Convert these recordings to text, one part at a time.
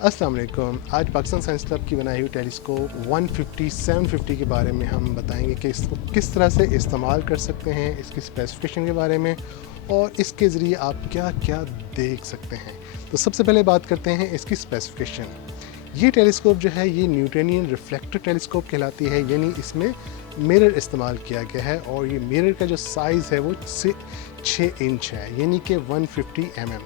अस्सलाम वालेकुम। आज पाकिस्तान साइंस क्लब की बनाई हुई टेलीस्कोप 150-750 के बारे में हम बताएंगे कि इसको किस तरह से इस्तेमाल कर सकते हैं, इसकी स्पेसिफिकेशन के बारे में और इसके ज़रिए आप क्या क्या देख सकते हैं। तो सबसे पहले बात करते हैं इसकी स्पेसिफिकेशन। ये टेलीस्कोप जो है ये न्यूटोनियन रिफ्लेक्टर टेलीस्कोप कहलाती है, यानी इसमें मिरर इस्तेमाल किया गया है और ये मिरर का जो साइज़ है वो 6 इंच है, यानी कि 150 mm।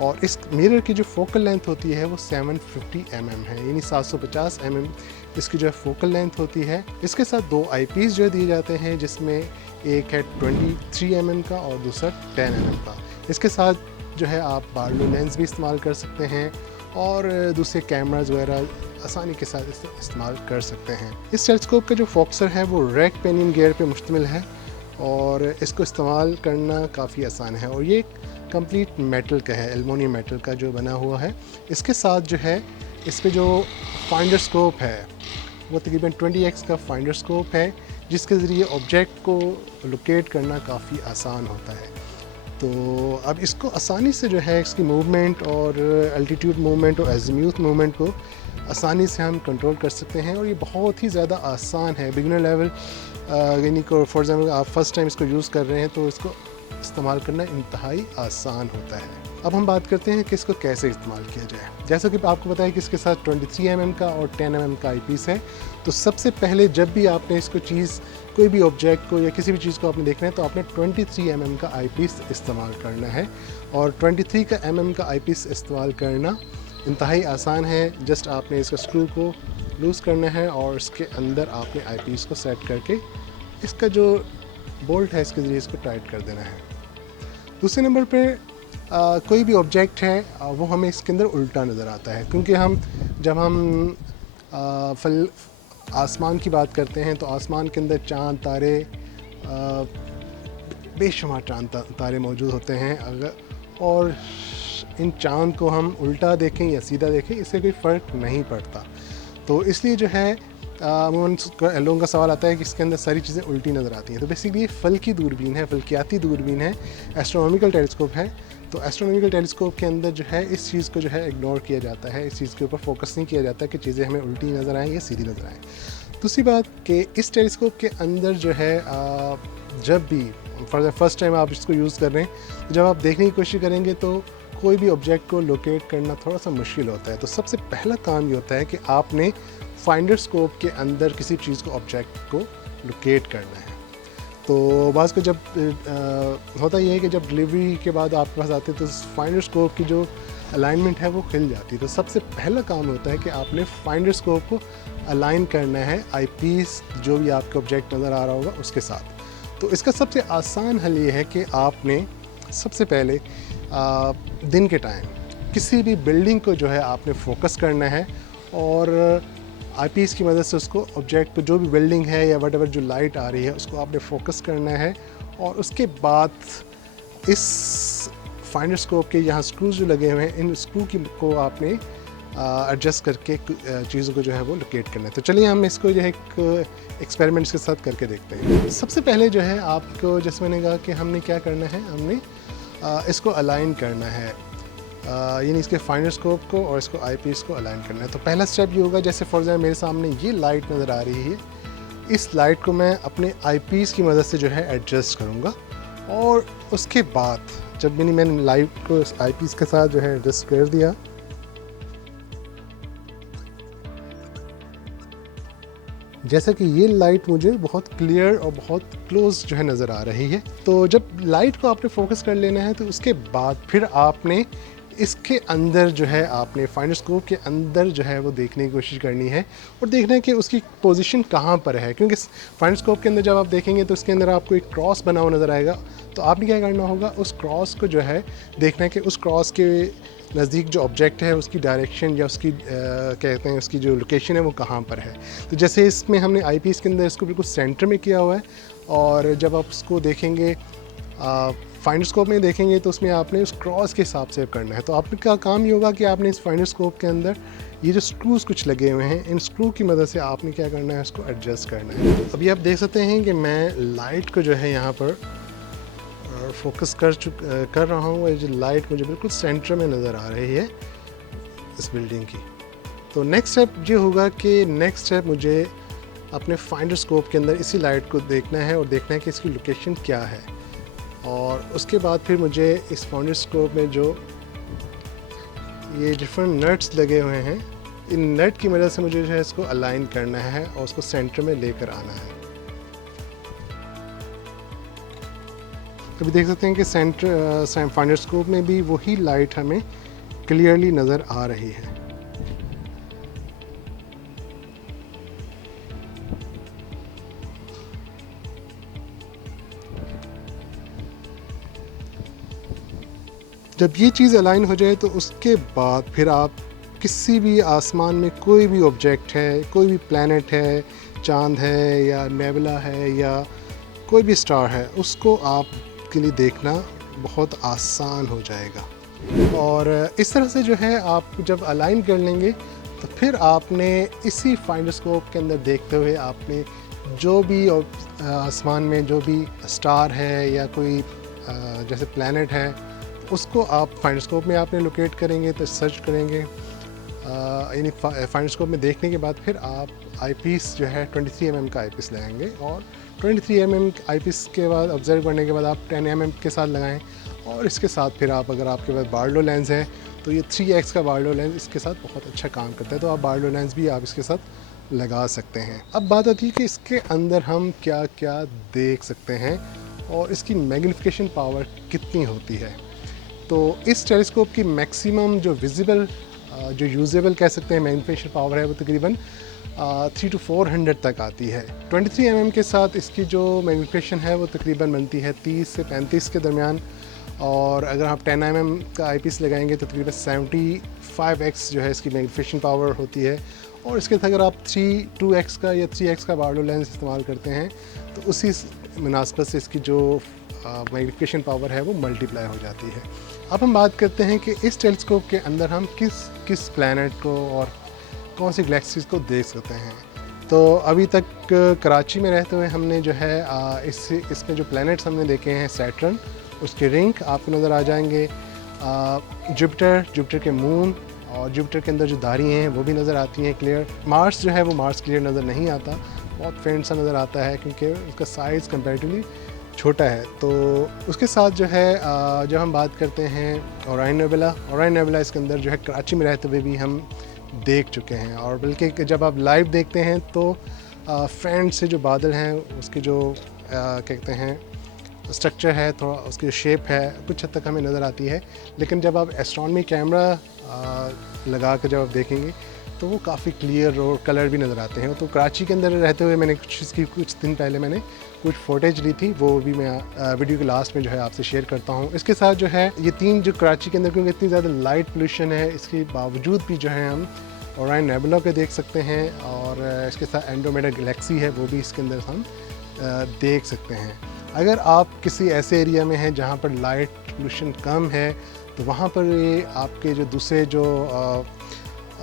और इस मिरर की जो फोकल लेंथ होती है वो 750 mm है, यानी 750 mm इसकी जो है फोकल लेंथ होती है। इसके साथ दो आईपीस जो दिए जाते हैं, जिसमें एक है 23 mm का और दूसरा 10 mm का। इसके साथ जो है आप बार्लो लेंस भी इस्तेमाल कर सकते हैं और दूसरे कैमराज वगैरह आसानी के साथ इस्तेमाल कर सकते हैं। इस टेलीस्कोप का जो फोकसर है वो रैक पेनियन गियर पे मुश्तमिल है और इसको इस्तेमाल करना काफ़ी आसान है और ये कंप्लीट मेटल का है, एल्युमिनियम मेटल का जो बना हुआ है। इसके साथ जो है इस पे जो फाइंडर स्कोप है वो तकरीबन 20x का फाइंडर स्कोप है, जिसके ज़रिए ऑब्जेक्ट को लोकेट करना काफ़ी आसान होता है। तो अब इसको आसानी से जो है इसकी मूवमेंट और एल्टीट्यूड मूवमेंट और एज़ीम्यूथ मूवमेंट को आसानी से हम कंट्रोल कर सकते हैं और ये बहुत ही ज़्यादा आसान है। बिगिनर लेवल यानी को फॉर एग्जांपल आप फर्स्ट टाइम इसको यूज़ कर रहे हैं तो इसको इस्तेमाल करना इंतहाई आसान होता है। अब हम बात करते हैं कि इसको कैसे इस्तेमाल किया जाए। जैसा कि आपको पता है कि इसके साथ 23 mm का और 10 mm का आईपीस है। तो सबसे पहले जब भी आपने इसको कोई भी ऑब्जेक्ट को या किसी भी चीज़ को आपने देखना है तो आपने 23 mm का आईपीस इस्तेमाल करना है और 23 mm का आईपीस इस्तेमाल करना इंतहाई आसान है। जस्ट आपने इसका स्क्रू को लूज़ करना है और इसके अंदर आपने आईपीस को सेट करके इसका जो बोल्ट है इसके ज़रिए इसको टाइट कर देना है। दूसरे नंबर पे कोई भी ऑब्जेक्ट है वो हमें इसके अंदर उल्टा नज़र आता है, क्योंकि जब हम आसमान की बात करते हैं तो आसमान के अंदर चाँद तारे बेशुमार चाँद तारे मौजूद होते हैं। और इन चाँद को हम उल्टा देखें या सीधा देखें इससे कोई फ़र्क नहीं पड़ता। तो इसलिए जो है अमूमन लोगों का सवाल आता है कि इसके अंदर सारी चीज़ें उल्टी नज़र आती हैं। तो बेसिकली ये फल्की दूरबीन है, फल्कियाती दूरबीन है, एस्ट्रोनॉमिकल टेलीस्कोप है। तो एस्ट्रोनॉमिकल टेलीस्कोप के अंदर जो है इस चीज़ को जो है इग्नोर किया जाता है, इस चीज़ के ऊपर फोकस नहीं किया जाता कि चीज़ें हमें उल्टी नज़र आएँ या सीधी नज़र आएँ। दूसरी बात कि इस टेलीस्कोप के अंदर जो है जब भी फॉर द फर्स्ट टाइम आप इसको यूज़ कर रहे हैं, जब आप देखने की कोशिश करेंगे तो कोई भी ऑब्जेक्ट को लोकेट करना थोड़ा सा मुश्किल होता है। तो सबसे पहला काम ये होता है कि आपने फाइंडर स्कोप के अंदर किसी चीज़ को ऑब्जेक्ट को लोकेट करना है। तो बाज़ को जब होता ये है कि जब डिलीवरी के बाद आपके पास आते हैं तो फाइंडर स्कोप की जो अलाइनमेंट है वो हिल जाती है। तो सबसे पहला काम होता है कि आपने फाइंडर स्कोप को अलाइन करना है आईपीस जो भी आपके ऑब्जेक्ट नज़र आ रहा होगा उसके साथ। तो इसका सबसे आसान हल ये है कि आपने सबसे पहले दिन के टाइम किसी भी बिल्डिंग को जो है आपने फोकस करना है और आईपीस की मदद से उसको ऑब्जेक्ट पे जो भी बिल्डिंग है या वट एवर जो लाइट आ रही है उसको आपने फोकस करना है। और उसके बाद इस फाइंडर स्कोप के यहाँ स्क्रूज जो लगे हुए हैं, इन स्क्रू को आपने एडजस्ट करके चीज़ों को जो है वो लोकेट करना है। तो चलिए हम इसको जो है एक एक्सपेरिमेंट्स के साथ करके देखते हैं। सबसे पहले जो है आपको, जैसे मैंने कहा कि हमने क्या करना है, हमने इसको अलाइन करना है, यानी इसके फाइंडर स्कोप को और इसको आईपीस को अलाइन करना है। तो पहला स्टेप ये होगा, जैसे फॉर एग्जाम्पल मेरे सामने ये लाइट नज़र आ रही है, इस लाइट को मैं अपने आईपीस की मदद से जो है एडजस्ट करूँगा और उसके बाद जब मैंने लाइट को इस आईपीस के साथ जो है एडजस्ट कर दिया, जैसा कि ये लाइट मुझे बहुत क्लियर और बहुत क्लोज जो है नज़र आ रही है। तो जब लाइट को आपने फोकस कर लेना है तो उसके बाद फिर आपने इसके अंदर जो है आपने फाइंडर स्कोप के अंदर जो है वो देखने की कोशिश करनी है और देखना है कि उसकी पोजीशन कहाँ पर है, क्योंकि फाइंडर स्कोप के अंदर जब आप देखेंगे तो उसके अंदर आपको एक क्रॉस बना हुआ नज़र आएगा। तो आपने क्या करना होगा, उस क्रॉस को जो है देखना है कि उस क्रॉस के नज़दीक जो ऑब्जेक्ट है उसकी डायरेक्शन या उसकी कहते हैं उसकी जो लोकेशन है वो कहाँ पर है। तो जैसे इसमें हमने आईपीस के अंदर इसको बिल्कुल सेंटर में किया हुआ है और जब आप उसको देखेंगे फाइंडर स्कोप में देखेंगे तो उसमें आपने उस क्रॉस के हिसाब से करना है। तो आपका काम ये होगा कि आपने इस फाइंडर स्कोप के अंदर ये जो स्क्रूज कुछ लगे हुए हैं, इन स्क्रू की मदद से आपने क्या करना है, उसको एडजस्ट करना है। अभी आप देख सकते हैं कि मैं लाइट को जो है यहाँ पर फोकस कर रहा हूँ। ये जो लाइट मुझे बिल्कुल सेंटर में नज़र आ रही है, इस बिल्डिंग की। तो नेक्स्ट स्टेप ये होगा कि नेक्स्ट स्टेप मुझे अपने फाइंडर स्कोप के अंदर इसी लाइट को देखना है और देखना है कि इसकी लोकेशन क्या है, और उसके बाद फिर मुझे इस फाइंडर स्कोप में जो ये डिफरेंट नट्स लगे हुए हैं, इन नट की मदद से मुझे जो है इसको अलाइन करना है और उसको सेंटर में लेकर आना है। अभी देख सकते हैं कि सेंटर फाइंडर स्कोप में भी वही लाइट हमें क्लियरली नज़र आ रही है। जब ये चीज़ अलाइन हो जाए तो उसके बाद फिर आप किसी भी आसमान में कोई भी ऑब्जेक्ट है, कोई भी प्लैनेट है, चांद है या नेबुला है या कोई भी स्टार है, उसको आपके लिए देखना बहुत आसान हो जाएगा। और इस तरह से जो है आप जब अलाइन कर लेंगे तो फिर आपने इसी फाइंडर स्कोप के अंदर देखते हुए आपने जो भी आसमान में जो भी स्टार है या कोई जैसे प्लैनेट है, उसको आप फाइंडर स्कोप में आपने लोकेट करेंगे तो सर्च करेंगे, यानी फाइंडर स्कोप में देखने के बाद फिर आप आईपीस जो है 23 mm का आईपीस लगाएंगे, और 23 mm आईपीस के बाद ऑब्जर्व करने के बाद आप 10 mm के साथ लगाएं, और इसके साथ फिर आप, अगर आपके पास बार्लो लेंस है तो ये 3x का बार्लो लेंस इसके साथ बहुत अच्छा काम करता है, तो आप बार्लो लेंस भी आप इसके साथ लगा सकते हैं। अब बात आती है कि इसके अंदर हम क्या क्या देख सकते हैं और इसकी मैग्नीफिकेशन पावर कितनी होती है। तो इस टेलीस्कोप की मैक्सिमम जो विजिबल जो यूजेबल कह सकते हैं मैग्नीफिकेशन पावर है वो तकरीबन 300 to 400 तक आती है। 23 mm के साथ इसकी जो मैग्नीफिकेशन है वो तकरीबन बनती है 30 से 35 के दरमियान, और अगर आप 10 mm का आईपीस लगाएंगे तो तकरीबन 75x जो है इसकी मैग्नीफिकेशन पावर होती है। और इसके साथ अगर आप 2x का या 3x का बार्लो लेंस इस्तेमाल करते हैं तो उसी मुनासबत से इसकी जो मैग्नीफिकेशन पावर है वो मल्टीप्लाई हो जाती है। अब हम बात करते हैं कि इस टेलीस्कोप के अंदर हम किस प्लैनेट को और कौन सी गैलेक्सीज को देख सकते हैं। तो अभी तक कराची में रहते हुए हमने जो है इसमें जो प्लैनेट्स हमने देखे हैं, सैटर्न, उसके रिंग आपको नज़र आ जाएंगे, जुपिटर के मून, और जुपिटर के अंदर जो धारी हैं वो भी नज़र आती हैं क्लियर। मार्स जो है वो मार्स क्लियर नज़र नहीं आता, बहुत फेंट सा नज़र आता है क्योंकि उसका साइज़ कंपैरेटिवली छोटा है। तो उसके साथ जो है जब हम बात करते हैं ओराइन नेबुला इसके अंदर जो है कराची में रहते हुए भी हम देख चुके हैं, और बल्कि जब आप लाइव देखते हैं तो फेंट से जो बादल हैं उसके जो कहते हैं स्ट्रक्चर है, थोड़ा उसकी शेप है, कुछ हद तक हमें नज़र आती है, लेकिन जब आप एस्ट्रोनॉमी कैमरा लगा कर जब आप देखेंगे तो वो काफ़ी क्लियर और कलर भी नज़र आते हैं। तो कराची के अंदर रहते हुए मैंने कुछ दिन पहले मैंने कुछ फुटेज ली थी, वो भी मैं वीडियो के लास्ट में जो है आपसे शेयर करता हूँ। इसके साथ जो है ये तीन जो कराची के अंदर, क्योंकि इतनी ज़्यादा लाइट पोल्यूशन है, इसके बावजूद भी जो है हम ओराइन नेबुला को देख सकते हैं, और इसके साथ एंड्रोमेडा गैलेक्सी है वो भी इसके अंदर हम देख सकते हैं। अगर आप किसी ऐसे एरिया में हैं जहाँ पर लाइट पोल्यूशन कम है तो वहाँ पर ये आपके जो दूसरे जो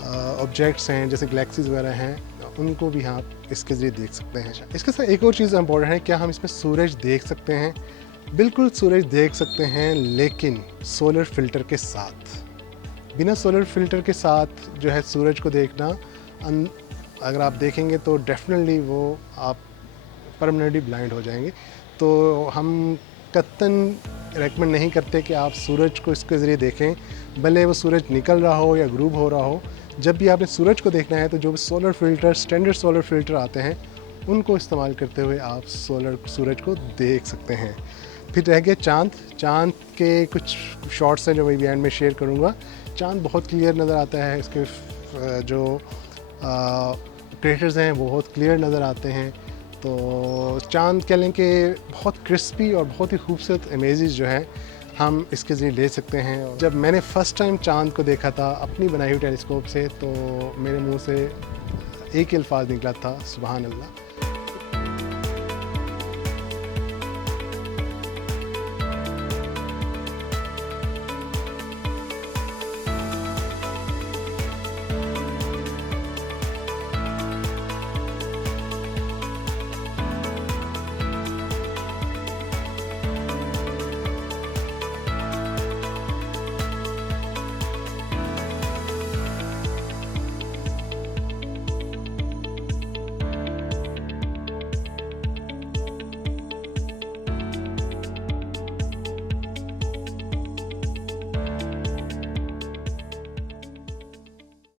ऑब्जेक्ट्स हैं जैसे गैलेक्सीज वगैरह हैं उनको भी आप इसके ज़रिए देख सकते हैं। इसके साथ एक और चीज़ इम्पोर्टेंट है, क्या हम इसमें सूरज देख सकते हैं? बिल्कुल सूरज देख सकते हैं, लेकिन सोलर फिल्टर के साथ। बिना सोलर फिल्टर के साथ जो है सूरज को देखना, अगर आप देखेंगे तो डेफिनेटली वो आप परमानेंटली ब्लाइंड हो जाएंगे। तो हम कतन रेकमेंड नहीं करते कि आप सूरज को इसके ज़रिए देखें, भले वो सूरज निकल रहा हो या ग्रूब हो रहा हो। जब भी आपने सूरज को देखना है तो जो solar filter, standard solar filter आते हैं, उनको इस्तेमाल करते हुए आप सूरज को देख सकते हैं। फिर रह गया चाँद के कुछ शॉट्स हैं जो मैं भी एंड में शेयर करूँगा। चाँद बहुत क्लियर नज़र आता है, इसके जो क्रेटर्स हैं वो बहुत क्लियर नज़र आते हैं। तो चाँद कह लें कि बहुत क्रिस्पी और बहुत ही खूबसूरत इमेजेस जो है हम इसके ज़रिए ले सकते हैं। जब मैंने फ़र्स्ट टाइम चाँद को देखा था अपनी बनाई हुई टेलीस्कोप से, तो मेरे मुंह से एक ही अल्फाज निकला था, सुबहान अल्लाह।